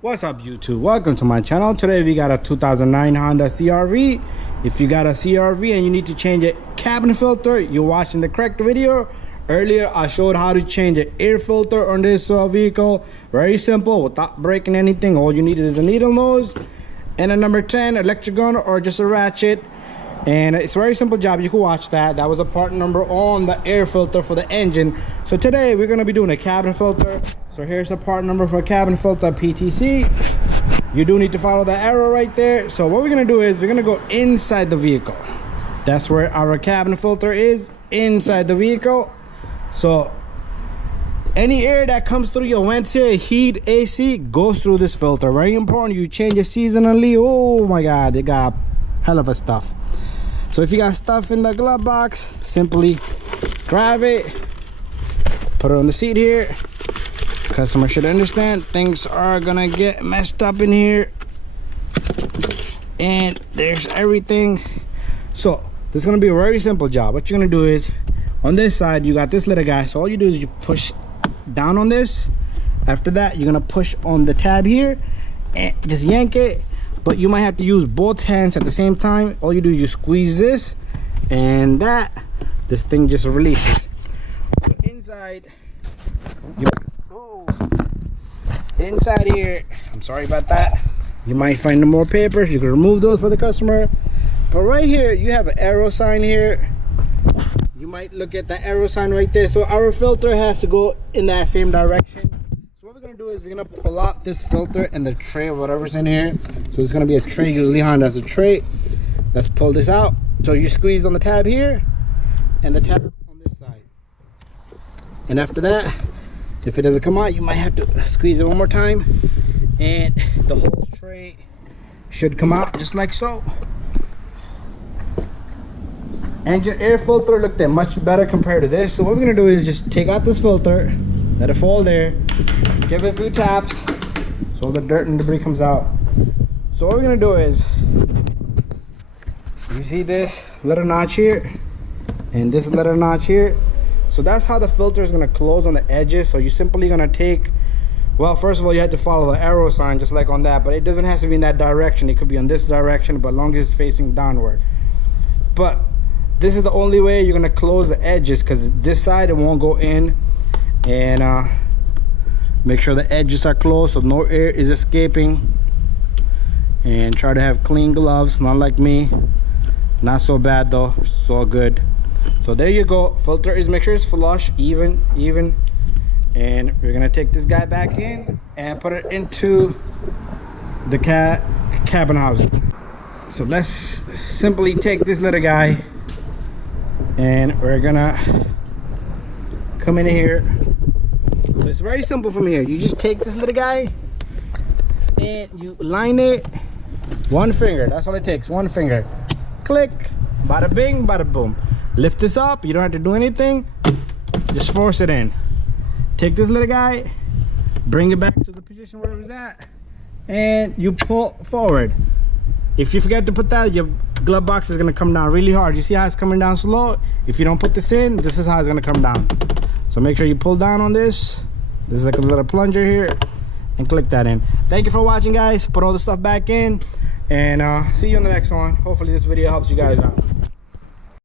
What's up YouTube, welcome to my channel. Today we got a 2009 Honda CRV. If you got a CRV and you need to change a cabin filter, you're watching the correct video. Earlier I showed how to change an air filter on this vehicle. Very simple, without breaking anything. All you need is a needle nose and a number 10 electric gun or just a ratchet, and it's a very simple job. You can watch that. That was a part number on the air filter for the engine. So today we're going to be doing a cabin filter. So here's the part number for cabin filter PTC. You do need to follow the arrow right there. So what we're going to do is we're going to go inside the vehicle. That's where our cabin filter is, inside the vehicle. So any air that comes through your vents here, heat, AC, goes through this filter. Very important. You change it seasonally. Oh my god, it got hell of a stuff. So if you got stuff in the glove box, simply grab it, put it on the seat here. Customer should understand things are gonna get messed up in here, and there's everything. So this is gonna be a very simple job. What you're gonna do is, on this side you got this little guy, so all you do is you push down on this. After that you're gonna push on the tab here and just yank it, but you might have to use both hands at the same time. All you do is you squeeze this and that, this thing just releases. So inside inside here, I'm sorry about that, you might find more papers. You can remove those for the customer, but right here you have an arrow sign here. You might look at the arrow sign right there. So our filter has to go in that same direction. So what we're gonna do is we're gonna pull out this filter and the tray of whatever's in here. So it's gonna be a tray. Usually Honda has a tray. Let's pull this out. So you squeeze on the tab here and the tab on this side, and after that, if it doesn't come out, you might have to squeeze it one more time, and the whole tray should come out just like so. Engine air filter looked at much better compared to this. So what we're gonna do is just take out this filter, let it fall there, give it a few taps so all the dirt and debris comes out. So what we're gonna do is, you see this little notch here and this little notch here. So that's how the filter is going to close on the edges. So you're simply going to take, well, first of all, you have to follow the arrow sign just like on that, but it doesn't have to be in that direction. It could be on this direction, but as long as it's facing downward. But this is the only way you're going to close the edges, because this side it won't go in. And make sure the edges are closed so no air is escaping. And try to have clean gloves, not like me. Not so bad though, it's all good. So there you go. Filter is, make sure it's flush, even. And we're gonna take this guy back in and put it into the cabin housing. So let's simply take this little guy and we're gonna come in here. So it's very simple from here. You just take this little guy and you line it, one finger, that's all it takes, one finger. Click, bada bing, bada boom. Lift this up, you don't have to do anything, just force it in. Take this little guy, bring it back to the position where it was at, and you pull forward. If you forget to put that, your glove box is gonna come down really hard. You see how it's coming down slow? If you don't put this in, this is how it's gonna come down. So make sure you pull down on this. This is like a little plunger here, and click that in. Thank you for watching, guys. Put all the stuff back in, and see you on the next one. Hopefully this video helps you guys out.